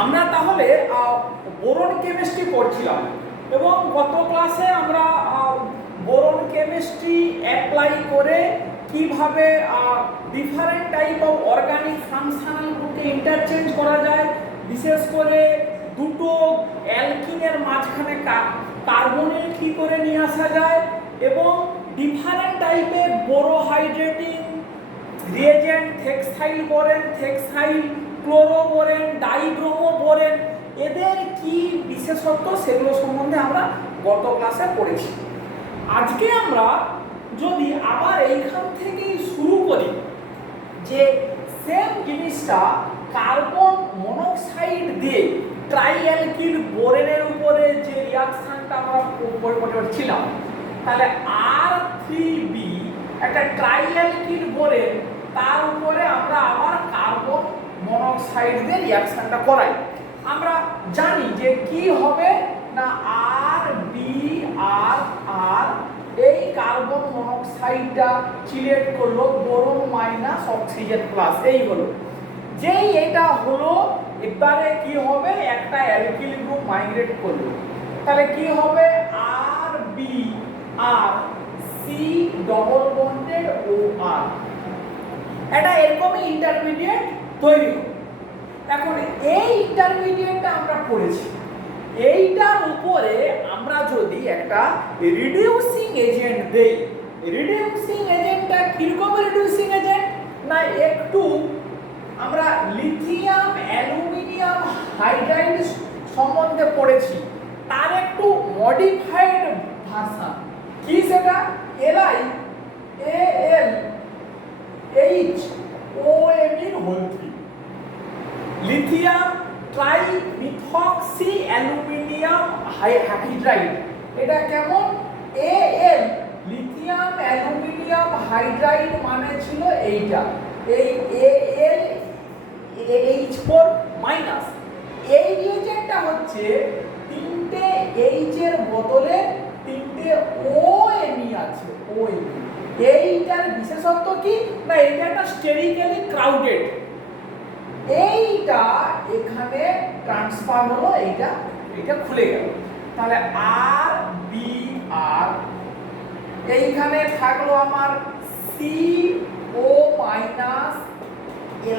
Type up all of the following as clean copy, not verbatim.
আমরা তাহলে boron chemistry পড়ছিলাম এবং গত ক্লাসে আমরা বোরন কেমিস্ট্রি অ্যাপ্লাই করে কিভাবে different type of organic functional গ্রুপকে ইন্টারচেঞ্জ করা যায়, বিশেষ করে দুটো অ্যালকিনের মাঝখানে কার্বনিল কি করে নিয়ে আসা যায় এবং ডিফারেন্ট টাইপের বোরোহাইড্রেটিং রিয়েজেন্ট, থেক্সাইল বোরেন, থেক্সাইল ক্লোরোবোরেন, ডাইব্রোমোবোরেন, এদের কি বিশেষত্ব সেগুলো সম্বন্ধে আমরা গত ক্লাসে পড়েছি। আজকে আমরা যদি আবার এইখান থেকেই শুরু করি যে সেম জিনিসটা কার্বন মনোক্সাইড দিয়ে ট্রাইঅ্যালকিল বোরেনের উপরে যে রিয়াকশনটা আমরা পড়ছিলাম, তাহলে R3B একটা ট্রাইঅ্যালকিল বোরেন, তার উপরে আমরা আবার কার্বন মনোক্সাইড দিয়ে রিয়াকশনটা করাই। আমরা জানি যে কি হবে না RbR এই কার্বন মনোক্সাইডটা চিলেট করলো বোরন মাইনাস অক্সিজেন প্লাস, এই হলো। যেই এটা হলো এবারে কি হবে একটা অ্যালকিল গ্রুপ মাইগ্রেট করলো, তাহলে কি হবে RbR C double bonded OR, এটা এরকমই ইন্টারমিডিয়েট তৈরি হবে। এখন এই ইন্টারমিডিয়েটটা আমরা পড়েছি, এইটার উপরে আমরা যদি একটা রিডিউসিং এজেন্ট দেই, রিডিউসিং এজেন্টটা কিরকম রিডিউসিং এজেন্ট না, একটু আমরা লিথিয়াম অ্যালুমিনিয়াম হাইড্রাইড সম্বন্ধে পড়েছি, তার একটু মডিফাইড ভার্সন। কি সেটা? LiAlHOM এর হোল 3 লিথিয়াম ট্রাইমিথক্সি অ্যালুমিনিয়াম হাইড্রাইড। এটা কেমন? Al লিথিয়াম অ্যালুমিনিয়াম হাইড্রাইড মানে ছিল এইটা, এই AlH4 মাইনাস। এই রিয়েজেন্টটা হচ্ছে তিনটে H এর বদলে তিনটে OM আছে, OM। এইটার বিশেষত্ব কি না, এটা একটা স্টেরিক্যালি ক্রাউডেড, এইটা এখানে ট্রান্সফার হলো, এইটা খুলে গেল। তাহলে RbR এইখানে থাকলো আমার CO minus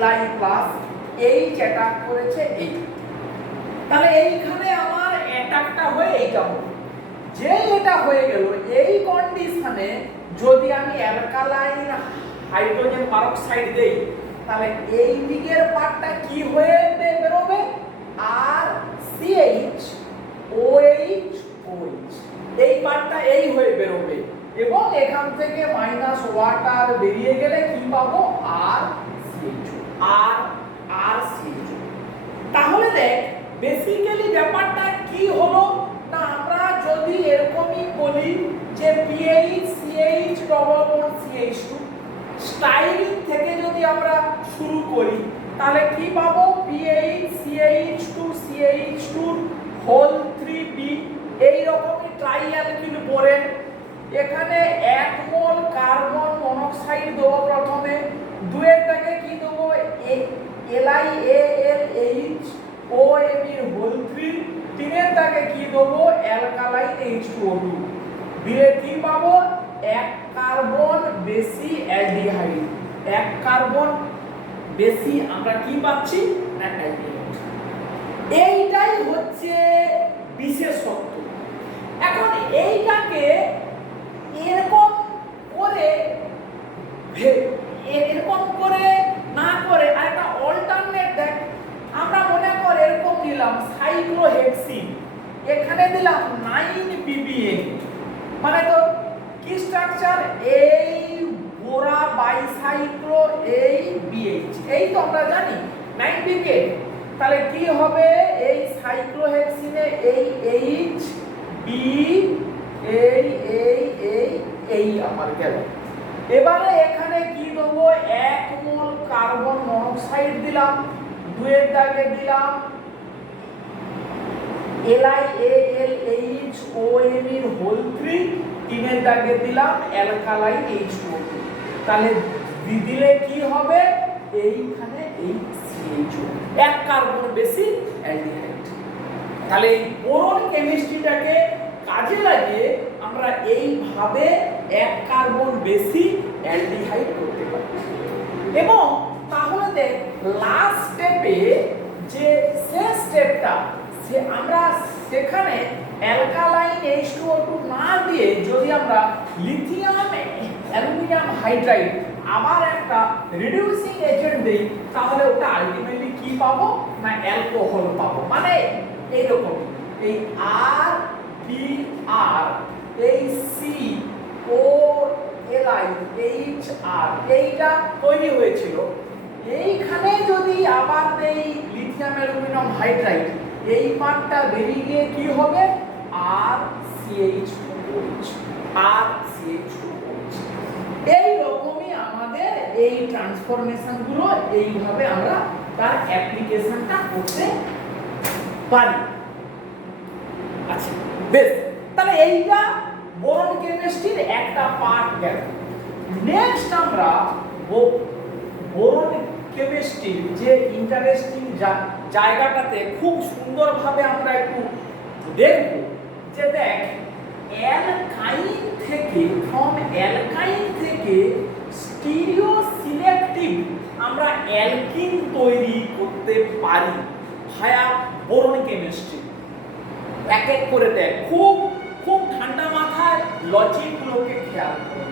Li plus, H attack করেছে এই, তাহলে এইখানে আমার অ্যাটাকটা হয়ে এইটা হলো। যে এটা হয়ে গেল, এই কন্ডিশনে যদি আমি অ্যালকালাইন হাইড্রোজেন পারক্সাইড দেই, তাহলে এই দিকের পার্টটা কি হয়ে বেরোবে? RCH OH, এই পার্টটা এই হয়ে বেরোবে এবং এখান থেকে মাইনাস ওয়াটার বেরিয়ে গেলে কি পাবো? RCH। তাহলে দেখ বেসিক্যালি ব্যাপারটা কি হলো না, আমরা যদি এরকমই বলি যে PH CH double bond CH2, styrene থেকে যদি আমরা শুরু করি তাহলে কি পাবো? PH CH2 CH2 whole 3B, এই রকমই ট্রাইঅ্যালকিল বোরেন। এখানে 1 মোল কার্বন মনোক্সাইড দেবো প্রথমে, দুয়েরটাকে কি দেবো? LiAlHOM এর হোল 3, তিনেরটাকে কি দেবো? অ্যালকালাইন H2O2 দিয়ে কি পাবো? 1 কার্বন বেশি অ্যালডিহাইড, 1 কার্বন বেশি আমরা কি পাচ্ছি না অ্যালডিহাইড। এইটাই হচ্ছে বিশেষত্ব। এখন এইটাকে এরকম করে না করে আরেকটা অল্টারনেট দেখ, আমরা মনে কর এরকম দিলাম সাইক্লোহেক্সিন, এখানে দিলাম 9ppn, মানে তো কি স্ট্রাকচার? এই বোরা বাইসাইক্লো এই BH, এই তো আমরা জানি 9ppn। তাহলে কি হবে? এই সাইক্লোহেক্সিনে এই H B এই আমার গেল। এবারে এখানে কি দেবো? 1 মোল কার্বন মনোক্সাইড দিলাম, দুয়ের দাগে দিলাম LiAlHOM এর হোল 3, তিনের দাগে দিলাম অ্যালকালাইন H2O2। তাহলে দিলে কি হবে? এইখানে এই CH1 1 কার্বন বেশি তাহলে এই বোরন কেমিস্ট্রিটাকে কাজে লাগিয়ে আমরা এইভাবে এক কার্বন বেশি অ্যালডিহাইড করতে পারি। এবং তাহলে দেখ লাস্ট স্টেপে যে শেষ স্টেপটা আমরা সেখানে অ্যালকালাইন H2O2 না দিয়ে যদি আমরা লিথিয়াম অ্যালুমিনিয়াম হাইড্রাইড আবার একটা রিডিউসিং এজেন্ট দেই, তাহলে ওটা আলটিমেটলি কি পাবো না অ্যালকোহল পাবো। মানে এইরকম এই আর বি আর এই C O L I H R এইটা তৈরি হয়েছিল। এইখানে যদি আবার দেই লিথিয়াম অ্যালুমিনিয়াম হাইড্রাইড, এই মানটা বেরিয়ে গিয়ে কি হবে আর CH2OH আর CH2OH। এই রকমই আমাদের এই ট্রান্সফরমেশন গুলো এইভাবে আমরা তার অ্যাপ্লিকেশনটা করতে পারি। আচ্ছা বেশ, তাহলে এইটা বোরন কেমিস্ট্রির একটা পার্ট গেল। নেক্সট আমরা বোরন কেমিস্ট্রির যে ইন্টারেস্টিং জায়গাটাতে খুব সুন্দরভাবে আমরা একটু দেখব যে দেখ অ্যালকাইন থেকে স্টিরিও সিলেক্টিভ আমরা অ্যালকিন তৈরি করতে পারি ভায়া বোরন কেমিস্ট্রি। এক এক করে দেখ, খুব খুব ঠান্ডা মাথায় লজিকগুলোকে খেয়াল করো।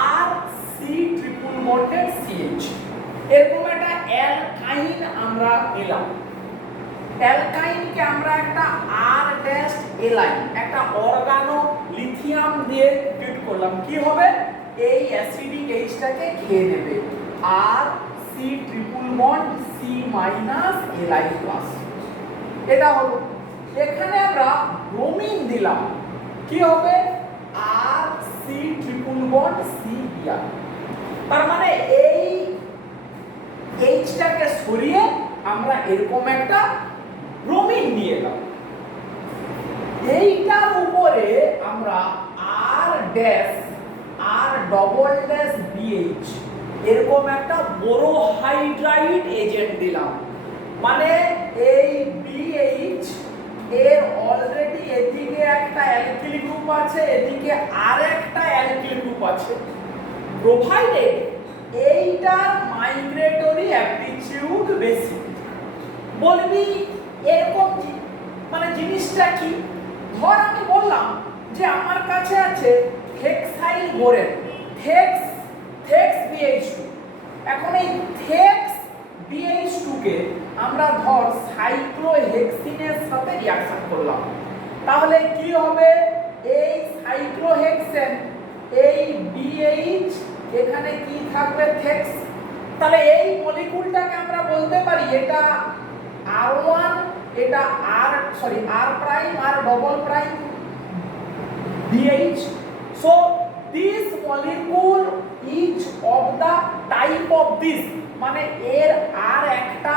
আর সি ট্রিপল বন্ডেড CH, এরকম একটা অ্যালকাইন আমরা পেলাম। অ্যালকাইনকে আমরা একটা আর ড্যাশ এলাই একটা অর্গানো লিথিয়াম দিয়ে ট্রিট করলাম, কি হবে এই অ্যাসিডিক এইচটাকে খেয়ে নেবে R C triple bond C minus L I plus, এটা হলো। এখানে আমরা ব্রোমিন দিলাম, কি হবে R C triple bond C B R. তার মানে এই এইচটাকে সরিয়ে আমরা এরকম একটা ব্রোমিন নিয়ে এলাম। এইটার উপরে আমরা আর ড্যাশ আর ডবল ড্যাশ বিএইচ এরকম একটা বোরোহাইড্রাইড এজেন্ট দিলাম। মানে এই বিএইচ এর অলরেডি এদিকে একটা অ্যালকিল গ্রুপ আছে, এদিকে আরেকটা অ্যালকিল গ্রুপ আছে, প্রোভাইডেড এইটার মাইগ্রেটরি অ্যাপটিটিউড বেশি। বলবি এরকম মানে জিনিসটা কি? ধর আমি বললাম যে আমার কাছে আছে হেক্সাইল বোরেন হেক্স BH2। এখন এই হেক্স BH2 কে আমরা ধর সাইক্লোহেক্সিনের সাথে রিঅ্যাকশন করলাম, তাহলে কি হবে এই সাইক্লোহেক্সেন এই BH এখানে কি থাকবে হেক্স। তাহলে এই মলিকিউলটাকে আমরা বলতে পারি এটা R1, এটা R prime R double prime BH। So this molecule each of the type of this, মানে এর আর একটা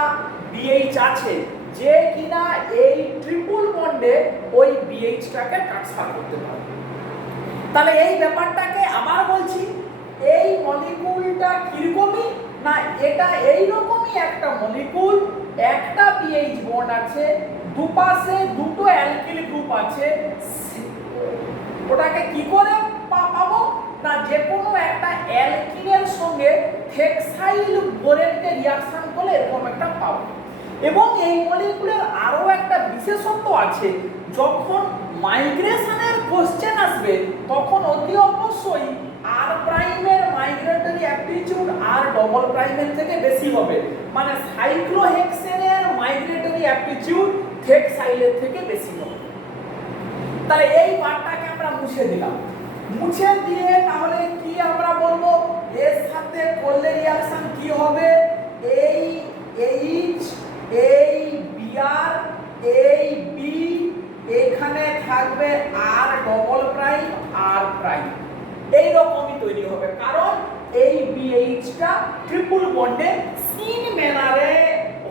BH আছে যে কিনা এই ট্রিপল বন্ডে ওই BH টাকে ট্রান্সফার করতে পারে। তাহলে এই ব্যাপারটাকে আবার বলছি, এই মলিকিউলটা কিরকমই না এটা এই রকমই একটা মলিকিউল, একটা BH বন্ড আছে, দুপাশে দুটো অ্যালকিল গ্রুপ আছে। ওটাকে কি করে পাবো না যে কোনো একটা অ্যালকিনের সঙ্গে হেক্সাইল বোরেনকে রিঅ্যাকশন করলে এরকম একটা পাবো। এবং এই মলিকিউলের আরো একটা বিশেষত্ব আছে, যখন মাইগ্রেশনের কোশ্চেন আসবে তখন অতি অবশ্যই আর প্রাইমের মাইগ্রেটরি অ্যাপটিটিউড আর ডবল প্রাইমের থেকে বেশি হবে। মানে সাইক্লোহেক্সেনের মাইগ্রেটরি অ্যাপটিটিউড হেক্সাইলের থেকে বেশি হবে। তাহলে এই পার্টটাকে আমরা মুছে দিলাম। মুছে দিয়ে তাহলে কি আমরা বলবো এর সাথে করলে রিঅ্যাকশন কি হবে, এই এইচ এই বিআর এই বি এখানে থাকবে আর ডবল প্রাইম আর প্রাইম, এই রকমই তৈরি হবে। কারণ এই বিএইচটা ট্রিপল বন্ডে সিন ম্যানারে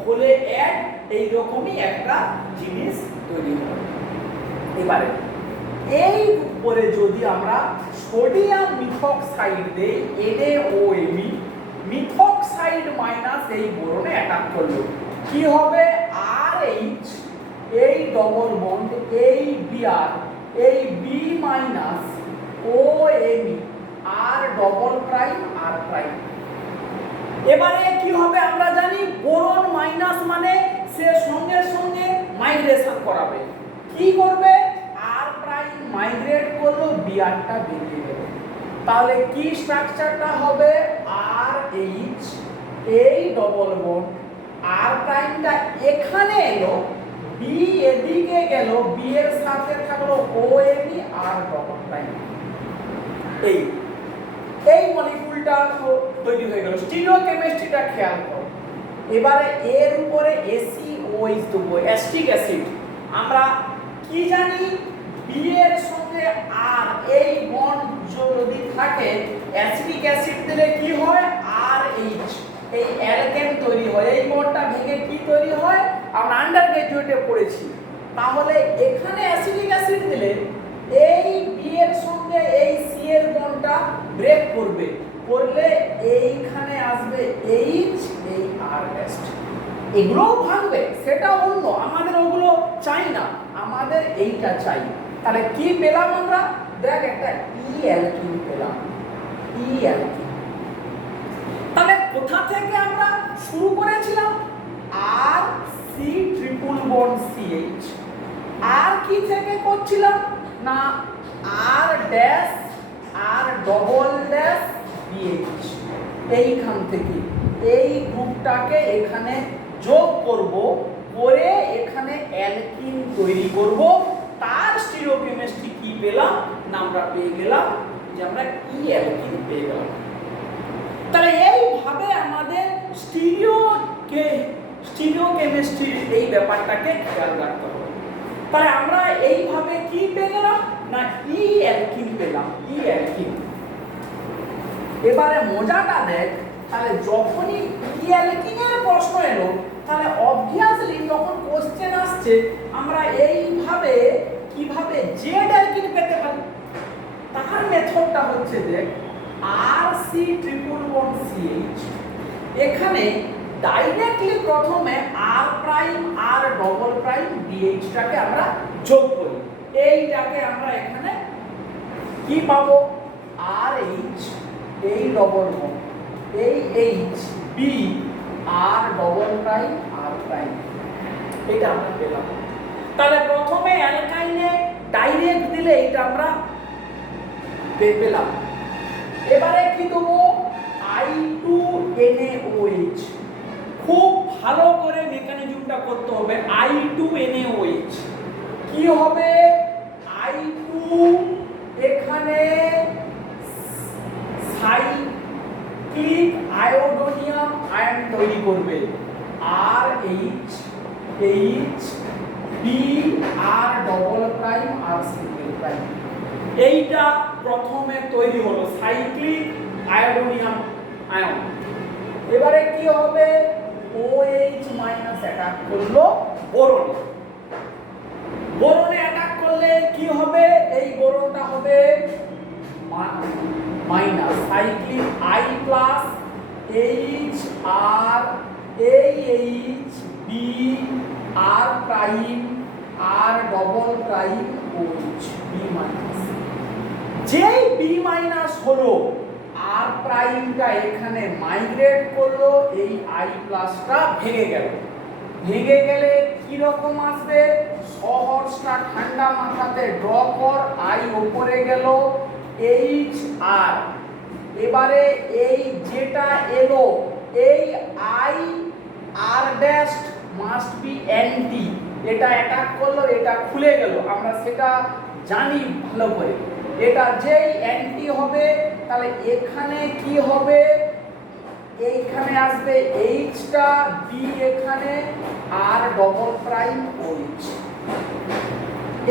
হলে এক এই রকমই একটা জিনিস তৈরি হবে। এবারে এই উপরে যদি আমরা সোডিয়াম মিথক্সাইড দেই NaOMe, মিথক্সাইড মাইনাস এই বোরনে অ্যাটাক করলো, কি হবে RH এই ডবল বন্ড এই বিআর এই বি মাইনাস ও এম আর ডবল প্রাইম আর প্রাইম। এবারে কি হবে আমরা জানি বোরন মাইনাস মানে সে সঙ্গে সঙ্গে মাইগ্রেশন করাবে। কি করবে? আর প্রাইম মাইগ্রেট করলো, বিআরটা বেরিয়ে গেল। তাহলে কি স্ট্রাকচারটা হবে? আর এইচ এই ডবল বন্ড আর প্রাইমটা এখানে এলো, বি এদিকে গেল, বি এর সাথে থাকলো ও এম আর ডবল প্রাইম। এই মলিকিউলটা তৈরি হয়ে গেল। স্টিরিওকেমিস্ট্রিটা খেয়াল করো। এবারে এর উপরে এসিওএইচ দেবো, অ্যাসিটিক অ্যাসিড। আমরা কি জানি? বি এর সঙ্গে আর এই বন্ড যদি থাকে, অ্যাসিটিক অ্যাসিড দিলে কি হয়? আর এইচ এই অ্যালকেন তৈরি হয়। এই বন্ডটা ভেঙে কি তৈরি হয়? আমরা আন্ডার গ্রাজুয়েটে পড়েছি। তাহলে এখানে অ্যাসিটিক অ্যাসিড দিলে এই বি এর সঙ্গে এই সি এর বন্ডটা ব্রেক করবে, করলে এইখানে আসবে এইচ এই আর টেস্ট। এগুলোও ভাঙবে, সেটা অন্য, আমাদের ওগুলো চাই না, আমাদের এইটা চাই। তাহলে কি পেলাম আমরা? দেখ একটা ই অ্যালকিন পেলাম, ই অ্যালকিন। তাহলে কোথা থেকে আমরা শুরু করেছিলাম? আর সি ট্রিপল বন্ড সিএইচ। আর কি থেকে করছিলাম না? আর ড্যাশ আর ডবল ড্যাশ বিএইচ। এইখান থেকে এই গ্রুপটাকে এখানে যোগ করব, করে এখানে অ্যালকিন তৈরি করব। তার স্টিরিওকেমিস্ট্রি কি পেলাম না? আমরা পেয়ে গেলাম যে আমরা ই অ্যালকিন পেয়ে গেলাম। তাহলে এইভাবে আমাদের স্টিরিওকেমিস্ট্রির এই ব্যাপারটাকে খেয়াল রাখতে হবে। তাহলে আমরা এইভাবে কি পেয়ে গেলাম না? ই অ্যালকিন পেলাম, ই অ্যালকিন। এবারে মজাটা দেখ, তাহলে যখনই ই অ্যালকিনের প্রশ্ন এলো, তাহলে অবভিয়াসলি যখন কোশ্চেন আসছে আমরা এইভাবে কিভাবে জেড অ্যালকিন পেতে পারি। তার মেথডটা হচ্ছে দেখ, আর সি ট্রিপল বন্ড সিএইচ, এখানে ডাইরেক্টলি প্রথমে আর প্রাইম আর ডবল প্রাইম বিএইচটাকে আমরা যোগ করি। এইটাকে আমরা এখানে কি পাবো? আর এইচ এই ডবল বন্ড এই এইচ বি আর ডবল প্রাইম আর প্রাইম, এটা আমরা পেলাম। তাহলে প্রথমে অ্যালকাইনে ডাইরেক্ট দিলে এটা আমরা পেলাম। এবারে কি দেবো? I2NaOH। খুব ভালো করে মেকানিজমটা করতে হবে। I2NaOH কি হবে? I2 এখানে সাইক্লিক আয়োডোনিয়াম আয়ন তৈরি করবে, আর এইচ এইচ বি আর ডবল প্রাইম আর সিঙ্গেল প্রাইম। এইটা প্রথমে তৈরি হলো সাইক্লিক আয়োডোনিয়াম আয়ন। এবারে কি হবে? OH মাইনাস অ্যাটাক করলো বোরনে। বোরনে অ্যাটাক করলে কি হবে? এই বোরনটা হবে minus cyclic I plus H আর এই এইচ বি আর প্রাইম আর double prime OH B minus. যেই বি মাইনাস হলো, আর প্রাইমটা এখানে মাইগ্রেট করলো, এই I প্লাসটা ভেঙে গেল। ভেঙে গেলে কি রকম আসবে? সহজটা ঠান্ডা মাথাতে ড্র কর, I উপরে গেল, এইচ আর। এবারে এই যেটা এলো, এই I আর ড্যাশ মাস্ট বি অ্যান্টি। এটা অ্যাটাক করলো, এটা খুলে গেল, আমরা সেটা জানি ভালো করে। এটা যেই অ্যান্টি হবে, তাহলে এখানে কি হবে? এইখানে আসবে এইচটা, বি এখানে আর ডবল প্রাইম OH।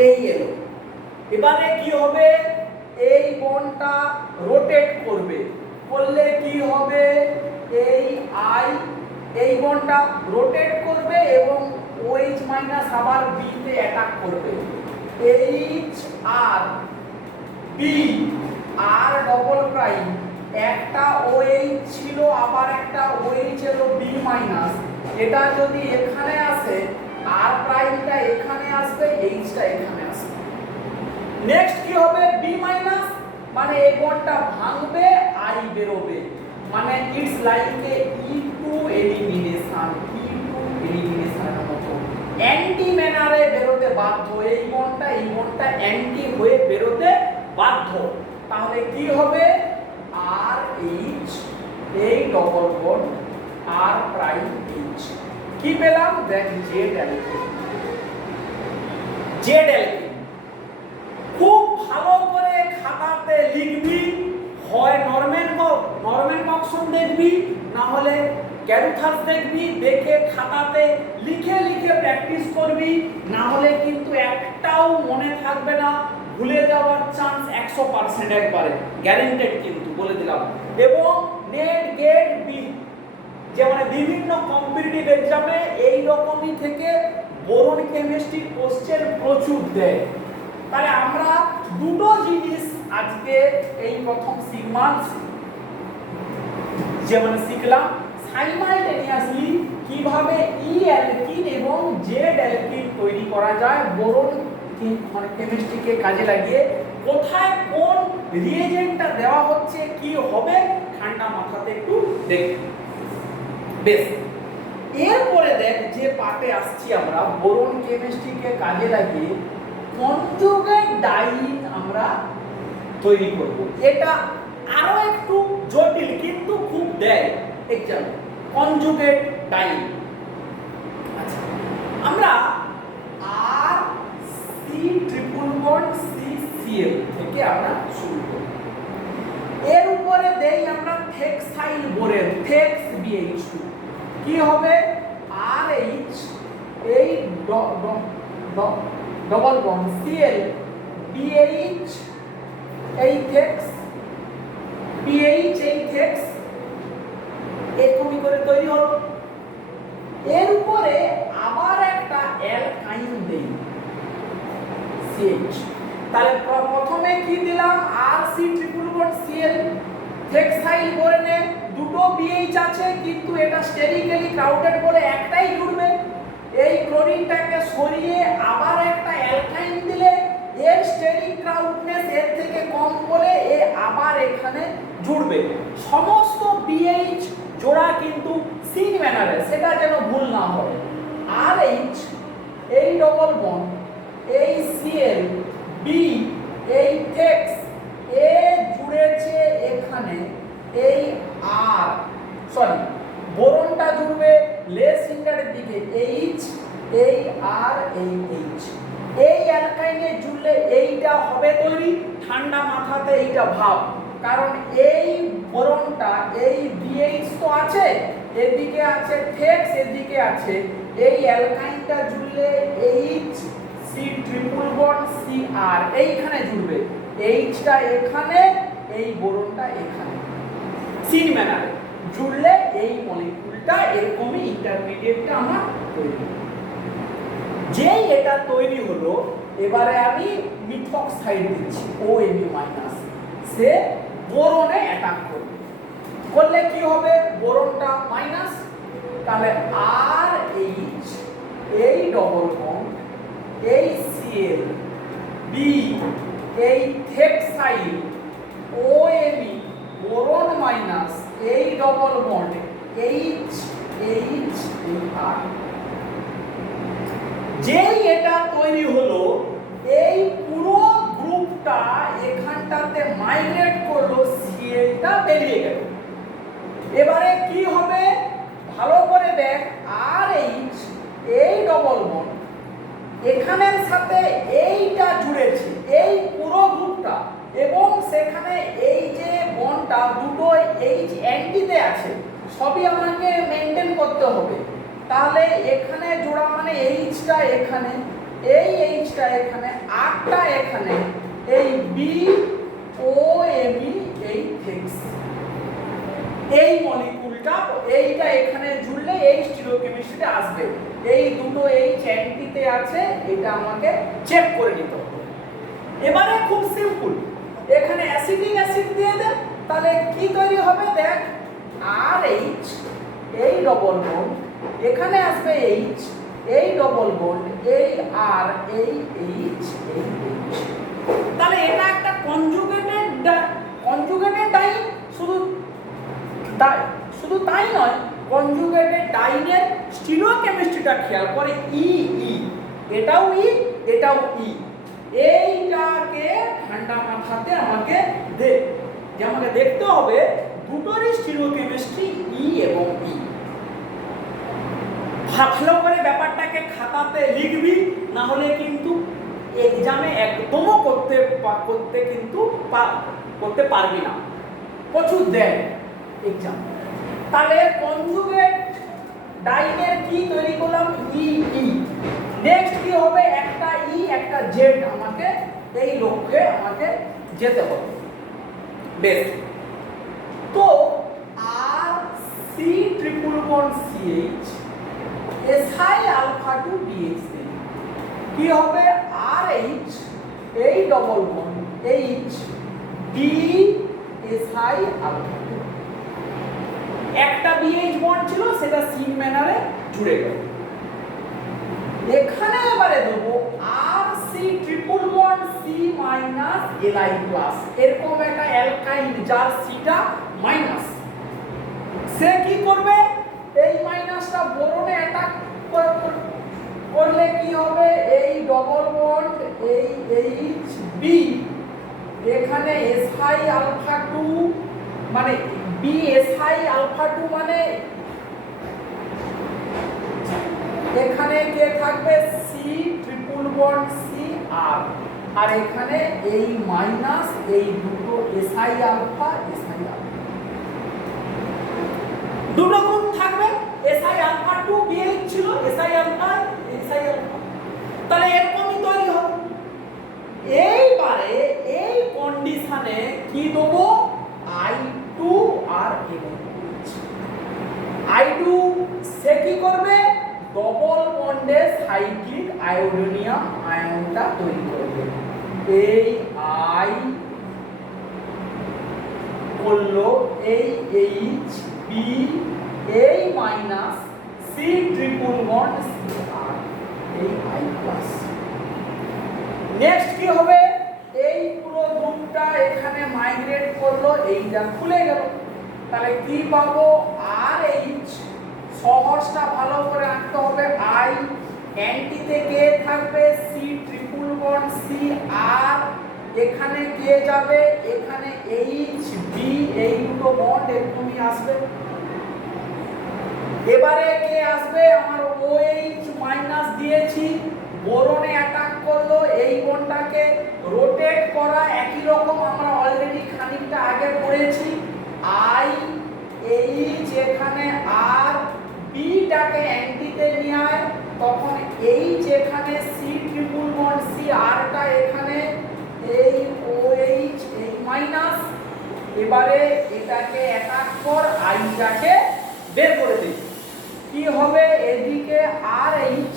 এই এলো। এবারে কি হবে? এই বন্ডটা রোটেট করবে, করলে কি হবে? এই I এই বন্ডটা রোটেট করবে এবং OH মাইনাস আবার বি তে অ্যাটাক করবে। এইচ আর বি আর ডবল প্রাইম, একটা OH ছিল আবার একটা OH এলো বি মাইনাস। এটা যদি এখানে আসে, আর প্রাইমটা এখানে আসবে, এইচটা এখানে আসবে। নেক্সট কি হবে বি মাইনাস, মানে এই বন্ডটা ভাঙবে আই বেরোবে, মানে it's like a E two elimination, E two এলিমিনেশনের মতো অ্যান্টি ম্যানারে বেরোতে বাধ্য। এই বন্ডটা অ্যান্টি হয়ে বেরোতে বাধ্য। তাহলে কি হবে আর এইচ, এই ডবল বন্ড আর প্রাইম এইচ, কি পেলাম দেখ জেড অ্যালকেন। জেড অ্যালকেন খুব ভালো করে খাতাতে লিখবি, হয় নরম্যান কক্সন দেখবি, না হলে ক্যারুথাস দেখবি, দেখে খাতাতে লিখে লিখে প্র্যাকটিস করবি, না হলে কিন্তু একটাও মনে থাকবে না, ভুলে যাওয়ার চান্স 100% একবারে গ্যারান্টেড কিন্তু বলে দিলাম। এবং নেট গেট বি যে মানে বিভিন্ন কম্পিটিটিভ এক্সামে এই রকমই থেকে বোরন কেমিস্ট্রি কোশ্চেন প্রচুর দেয়। তাহলে আমরা দুটো জিনিস আজকে এই প্রথম যেমন শিখলাম, সাইমালটেনিয়াসলি কিভাবে ই অ্যালকিন এবং জেড অ্যালকিন তৈরি করা যায় বোরন মানে কেমিস্ট্রিকে কাজে লাগিয়ে, কোথায় কোন রিয়েজেন্টটা দেওয়া হচ্ছে, কি হবে ঠান্ডা মাথাতে একটু দেখি। বেশ, এরপরে দেখ যে পার্টে আসছি আমরা বোরন কেমিস্ট্রিকে কাজে লাগিয়ে কনজুগেট ডাইন আমরা তৈরি করব। এটা আরো একটু জটিল কিন্তু খুব দেয় এক্সাম, কনজুগেট ডাইন। আচ্ছা, আমরা R C triple bond C Cl থেকে আমরা শুরু করব। এর উপরে দেই আমরা থেক্সাইল বোরেন, থেক্স BH2, কি হবে RH, এই ডবল বন্ড Cl BH, এই থেক্স BH, এই থেক্স এরকমই করে তৈরি হলো। এর উপরে আবার একটা অ্যালকাইন দেই CH। তাহলে প্রথমে কি দিলাম RC ট্রিপল বন্ড Cl, থেক্সাইল বোরেনে দুটো BH আছে কিন্তু এটা স্টেরিক্যালি ক্রাউডেড বলে একটাই জুড়বে। এই ক্লোরিনটাকে সরিয়ে আবার একটা অ্যালকাইন দিলে এর স্টেরিক ক্রাউডনেস এর থেকে কম বলে এ আবার এখানে জুড়বে। সমস্ত BH জোড়া কিন্তু সিন ম্যানারে, সেটা যেন ভুল না হয়। RH, এই ডবল বন্ড, এই Cl B, এই থেক্স এ জুড়েছে এখানে, এই আর সরি বোরনটা জুড়বে লেস ফিঙ্গারের দিকে H, এই আর এই H, এই অ্যালকাইনে জুড়লে এইটা হবে তৈরি। ঠান্ডা মাথাতে এইটা ভাব, কারণ এই বোরনটা এই BH তো আছে, এদিকে আছে থেক্স, এদিকে আছে এই অ্যালকাইনটা জুড়লে H C triple bond Cr এইখানে জুড়বে, Hটা এখানে, এই বোরনটা এখানে, সিন ম্যানারে জুড়লে এই মলিকিউলটা এরকমই ইন্টারমিডিয়েটটা আমার তৈরি। যেই এটা তৈরি হলো, এবারে আমি মিথক্সাইড দিচ্ছি OMe-, সে বোরনে অ্যাটাক করবে, করলে কি হবে বোরনটা মাইনাস, তাহলে RH, এই ডবল বন্ড, এই Cl B, এই থেক্সাইল OMe, বোরন মাইনাস, এই ডবল বন্ড H, H, আর যেই এটা তৈরি হলো, এই পুরো গ্রুপটা এখানটাতে মাইগ্রেট করলো, Clটা বেরিয়ে গেল। এবারে কি হবে ভালো করে দেখ, RH, এই ডবল বন্ড এখানের সাথে এইটা জুড়েছে, এই পুরো গ্রুপটা, এবং সেখানে এই যে বন্ডটা দুটো H অ্যান্টিতে আছে, সবই আমাকে মেইনটেইন করতে হবে। তাহলে এখানে জোড়া মানে Hটা এখানে, এই Hটা এখানে, আরটা এখানে, এই BOMe, এই থেক্স, এই মলিকিউলটা এইটা এখানে জুড়লে এই স্টিরিওকেমিস্ট্রিতে আসবে। এই দুটো H অ্যান্টিতে আছে, এটা আমাকে চেক করে নিতে হবে। এবারে খুব সিম্পল, এখানে অ্যাসিডিক অ্যাসিড দিয়ে দে, তাহলে কি তৈরি হবে দেখ, RH, এই ডবল বন্ড এখানে আসবে H, এই ডবল বন্ড, এই আর, এই এইচ, এই এইচ। তাহলে এটা একটা কনজুগেটেড ডাইন। শুধু তাই নয়, কনজুগেটেড ডাইনের স্টিরিওকেমিস্ট্রিটা খেয়াল করে, ই ই, এটাও ই, এটাও ই। এইটাকে ঠান্ডা মাথাতে আমাকে দেখতে হবে দুটোরই স্টিরিওকেমিস্ট্রি ই এবং ই। ভালো করে ব্যাপারটাকে খাতাতে লিখবি, না হলে কিন্তু এক্সামে একদমও করতে পারবি না, প্রচুর দেয় এক্সাম। তাহলে কনজুগেট ডাইনের কি তৈরি করলাম, ই ই। নেক্সট কি হবে, একটা ই একটা জেড, আমাকে এই লক্ষ্যে আমাকে যেতে হবে। বেশ, তো R C triple bond CH Si alpha two DX কি হবে, আর এইচ এই double bond H D Si alpha two. একটা বিএইচ বন্ড ছিল, সেটা সিন ম্যানারে জুড়ে গেল। এখানে এবারে দেবো R C triple bond C minus Li plus. এরকম একটা অ্যালকাইন যার সিটা মাইনাস, সে কি করবে, এই মাইনাসটা বোরনে অ্যাটাক করলে কি হবে, এই ডবল বন্ড এই এইচ বি, এখানে এসআই আলফা 2 মানে বি এসআই আলফা 2 মানে এখানে কে থাকবে, সি ট্রিপল বন্ড সি আর, আর এখানে এই মাইনাস এই দুটো এসআই আলফা দুটো গ্রুপ থাকবে। এসআই আলফা 2 বিএইচ ছিল, এসআই আলফা। তাহলে এরকমই তৈরি হবে। এইবারে এই কন্ডিশনে কি দেবো, I2 আর I2 সে কি করবে, ডবল বন্ডে সাইক্লিক আয়োডিনিয়াম আয়নটা তৈরি করবে। এই আই করলো এই এইচ বি এই minus C triple bond C R এই আই প্লাস। নেক্সট কি হবে, এই পুরো গ্রুপটা এখানে মাইগ্রেট করলো, এইটা খুলে গেল। তাহলে কি পাবো, আর এইচ সহজটা ভালো করে আঁকতে হবে, আই অ্যান্টিতে কে থাকবে, সি ট্রিপল বন্ড সি আর, এখানে কে যাবে, এখানে এইচ বি এই দুটো বন্ড এরকমই আসবে। এবারে কে আসবে, আমার OH মাইনাস দিয়েছি, বোরনে অ্যাটাক করলো, এই বন্ডটাকে রোটেট করা একই রকম আমরা অলরেডি খানিকটা আগে পড়েছি। আই এইচ এখানে আর, বিটাকে অ্যান্টিতে নিয়ে আয়, তখন এইচ এখানে সি ট্রিপল বন্ড সি আরটা এখানে এই OH এই মাইনাস। এবারে এটাকে অ্যাটাক কর, আইটাকে বের করে দিই। কি হবে, এদিকে আর এইচ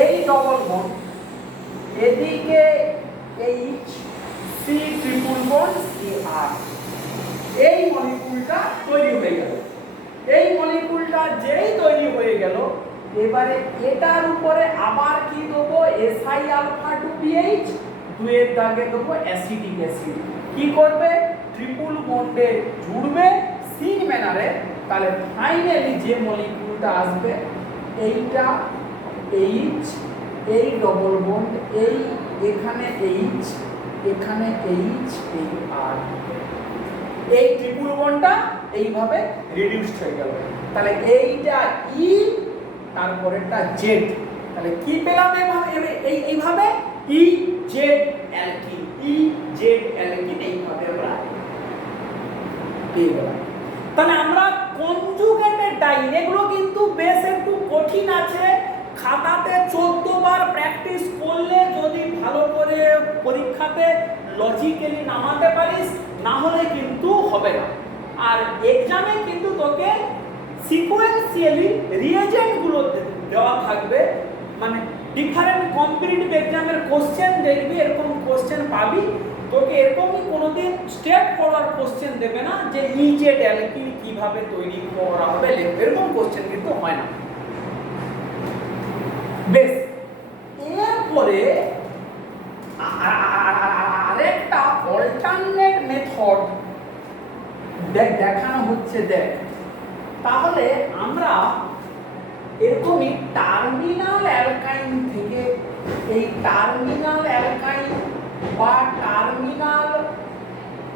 এই ডবল বন্ড, এদিকে H C triple bond C R, এই মলিকিউলটা তৈরি হয়ে গেল। এই মলিকিউলটা যেই তৈরি হয়ে গেল, এবারে এটার উপরে আবার কি দেবো, এসআই আলফা 2 বিএইচ, দুয়ের দাগে দেবো অ্যাসিটিক অ্যাসিড। কি করবে, ট্রিপল বন্ডে জুড়বে সিন ম্যানারে। তাহলে ফাইনালি যে মলিকিউলটা আসবে, এইটা এইচ এই ডবল বন্ড এই এখানে এইচ এখানে এইচ এই আর, এই ট্রিপল বন্ডটা এইভাবে রিডিউসড হয়ে গেল। তাহলে এইটা ই, তারপরেরটা জেড। তাহলে কি পেলাম, এইভাবে E Z alkyne, E Z alkyne এইভাবে আমরা পেয়ে গেলাম। তাহলে আমরা কনজুগেটেড ডাইন, এগুলো কিন্তু বেশ একটু কঠিন আছে, খাতাতে 14 বার প্র্যাকটিস করলে যদি ভালো করে পরীক্ষাতে লজিক্যালি নামাতে পারিস, না হলে কিন্তু হবে না। আর এক্সামে কিন্তু তোকে সিকোয়েন্সিয়ালি রিএজেন্টগুলো দেওয়া থাকবে, মানে ডিফারেন্ট কম্পিটিটিভ এক্সামের কোশ্চেন দেখবি, এরকম কোশ্চেন পাবি। তোকে এরকমই কোনোদিন স্টেপ ফরওয়ার্ড কোশ্চেন দেবে না যে ইজেড অ্যালকিন কিভাবে তৈরি করা হবে, এরকম কোশ্চেন কিন্তু হয় না। বেশ, এরপরে আরেকটা অল্টারনেট মেথড দেখানো হচ্ছে। দেখ, তাহলে আমরা এরকমই টার্মিনাল অ্যালকাইন থেকে এই টার্মিনাল অ্যালকাইন বা টার্মিনাল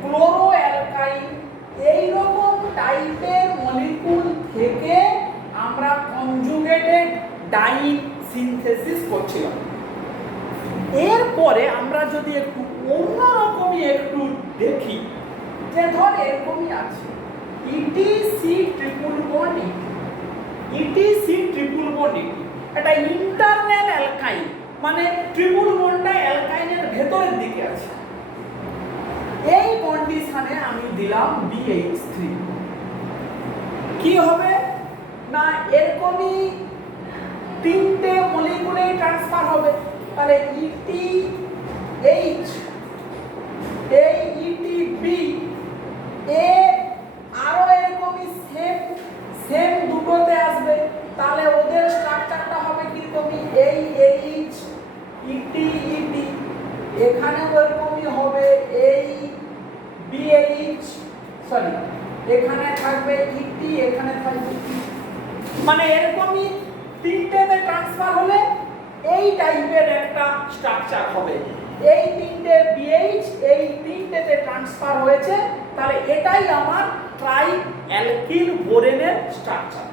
ক্লোরো অ্যালকাইন এইরকম টাইপের মলিকুল থেকে আমরা কনজুগেটেড ডাইন সিনথেসিস করছিলাম। এরপরে আমরা যদি একটু অন্যরকমই একটু দেখি, যে ধর এরকমই আছে etc triple bond etc triple bond এটা ইন্টারনাল অ্যালকাইন, মানে ট্রিপল বন্ডটা অ্যালকাইনের ভেতরের দিকে আছে। এই কন্ডিশনে আমি দিলাম BH3, কি হবে না এরকমই তিনটে মলিকুলে ট্রান্সফার হবে। তাহলে ETH এই ETB এ আরো এরকমই সেম দুটোতে আসবে। তাহলে ওদের স্ট্রাকচারটা হবে কিরকমই এই H ET এখানেও এরকমই হবে এই BH, সরি এখানে থাকবে ET, এখানে থাকবে মানে এরকমই তিনটেতে ট্রান্সফার হলে এই টাইপের একটা স্ট্রাকচার হবে। এই তিনটে BH এই তিনটেতে ট্রান্সফার হয়েছে, তাহলে এটাই আমার ট্রাই অ্যালকিল বোরেনের স্ট্রাকচার।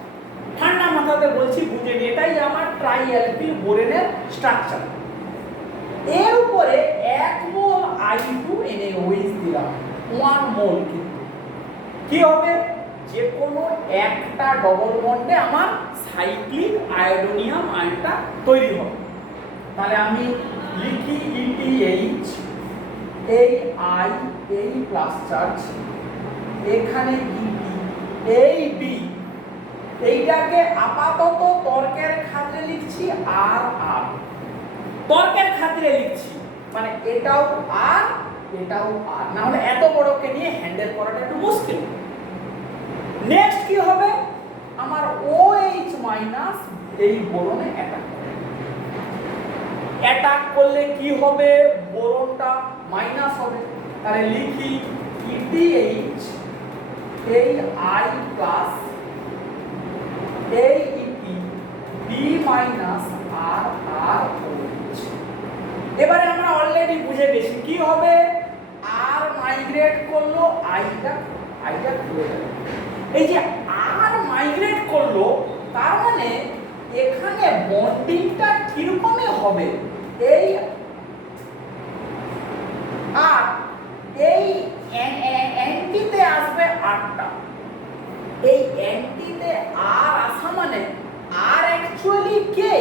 ঠান্ডা মাথাতে বলছি, বুঝে নিই, এটাই আমার ট্রাই অ্যালকিল বোরেনের স্ট্রাকচার। এর উপরে 1 মোল I2NaOH দিলাম, 1 মোল। কিন্তু কি হবে, যে কোনো একটা ডবল বন্ডে আমার সাইক্লিক আয়োডোনিয়াম আয়নটা তৈরি হবে। তাহলে আমি লিখি ETH এই I এই প্লাস চার্জ, এখানে ET এই B, এইটাকে আপাতত তর্কের খাতিরে লিখছি R, তর্কের খাতিরে লিখছি, মানে এটাও R এটাও R, না হলে এত বড়কে নিয়ে হ্যান্ডেল করাটা একটু মুশকিল। নেক্সট কি হবে, আমার OH মাইনাস এই বোরনে অ্যাটাক করলে কি হবে, বোরনটা মাইনাস হবে। তাহলে লিখি ETH এই I প্লাস এই ET B minus R OH। এবারে আমরা অলরেডি বুঝে গেছি কি হবে, R মাইগ্রেট করলো আইটা খুলে যাবে। এই যে R মাইগ্রেট করলো, তার মানে এখানে বন্ডিংটা কিরকমই হবে, এই আর এই অ্যান্টিতে আসবে আরটা, এই অ্যান্টিতে আর আসা মানে আর অ্যাকচুয়ালি কে,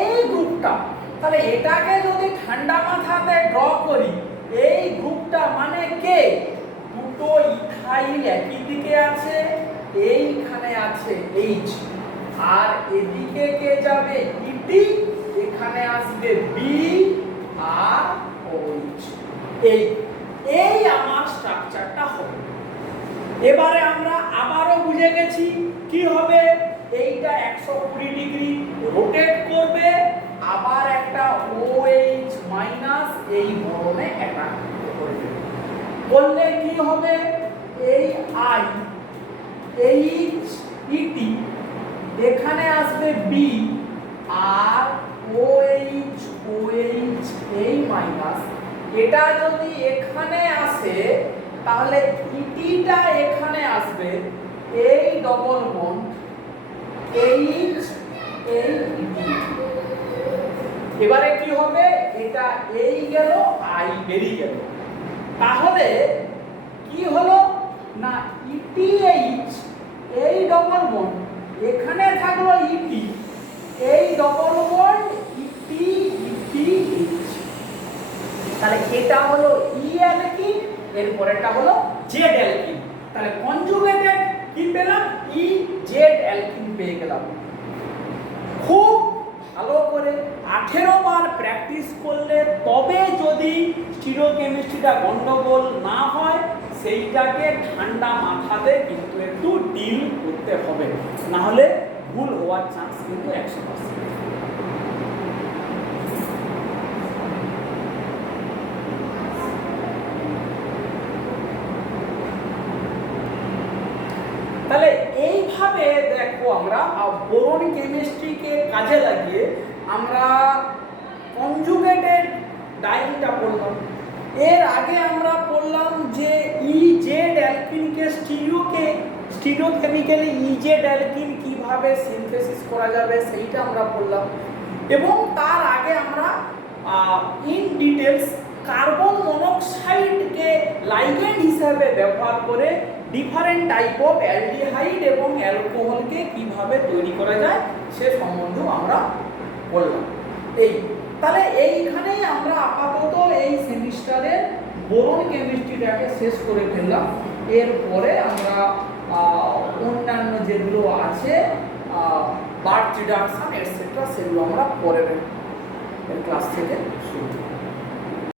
এই গ্রুপটা। তাহলে এটাকে যদি ঠান্ডা মাথাতে ড্র করি, এই গ্রুপটা মানে কে, দুটো ইথাইল একই দিকে আছে, এইখানে আছে H, আর এদিকে কে যাবে ET, এখানে আসবে B আর OH। এই আমার স্ট্রাকচারটা হবে। এবারে আমরা আবারও বুঝে গেছি কি হবে, এইটা 120 ডিগ্রি রোটেট করবে, আবার একটা OH মাইনাস এই বোরনে অ্যাটাক করবে। বললে কি হবে, এই I H ET এখানে আসবে B আর OH এই মাইনাস, এটা যদি এখানে আসে তাহলে ইটিটা এখানে আসবে, এই ডবল বন্ড H এই ইটি। এবারে কি হবে, এটা এই গেল I বেরিয়ে গেল। তাহলে কি হলো না ETH এই ডবল বন্ড, এখানে থাকলো ET এই ডবল বন্ড ETH। তাহলে এটা হলো E অ্যালকিন, এর পরেরটা হলো Z অ্যালকিন। তাহলে কনজুগেটেড কি পেলাম, EZ অ্যালকিন পেয়ে গেলাম। খুব ভালো করে 18 বার প্র্যাকটিস করলে তবে যদি স্টিরিওকেমিস্ট্রিটা গন্ডগোল না হয়, সেইটাকে ঠান্ডা মাথাতে কিন্তু একটু ডিল করতে হবে, না হলে ভুল হওয়ার চান্স কিন্তু 100%। দেখবো আমরা বোরন কেমিস্ট্রিকে কাজে লাগিয়ে আমরা কনজুগেটেড ডাইংটা পড়লাম। এর আগে আমরা পড়লাম যে ইজেড অ্যালকিনকে স্টিরিওকেমিক্যালি ইজেড অ্যালকিন কিভাবে সিনথেসিস করা যাবে সেইটা আমরা পড়লাম। এবং তার আগে আমরা ইন ডিটেলস কার্বন মনোক্সাইডকে লাইগ্যান্ড হিসাবে ব্যবহার করে ডিফারেন্ট টাইপ অফ অ্যালডিহাইড এবং অ্যালকোহলকে কিভাবে তৈরি করা যায় সে সম্বন্ধেও আমরা বললাম। তাহলে এইখানেই আমরা আপাতত এই সেমিস্টারের বোরন কেমিস্ট্রিটাকে শেষ করে ফেললাম। এরপরে আমরা অন্যান্য যেগুলো আছে বার্থ রিডাকশন এটসেট্রা সেগুলো আমরা পরের ক্লাস থেকে শুরু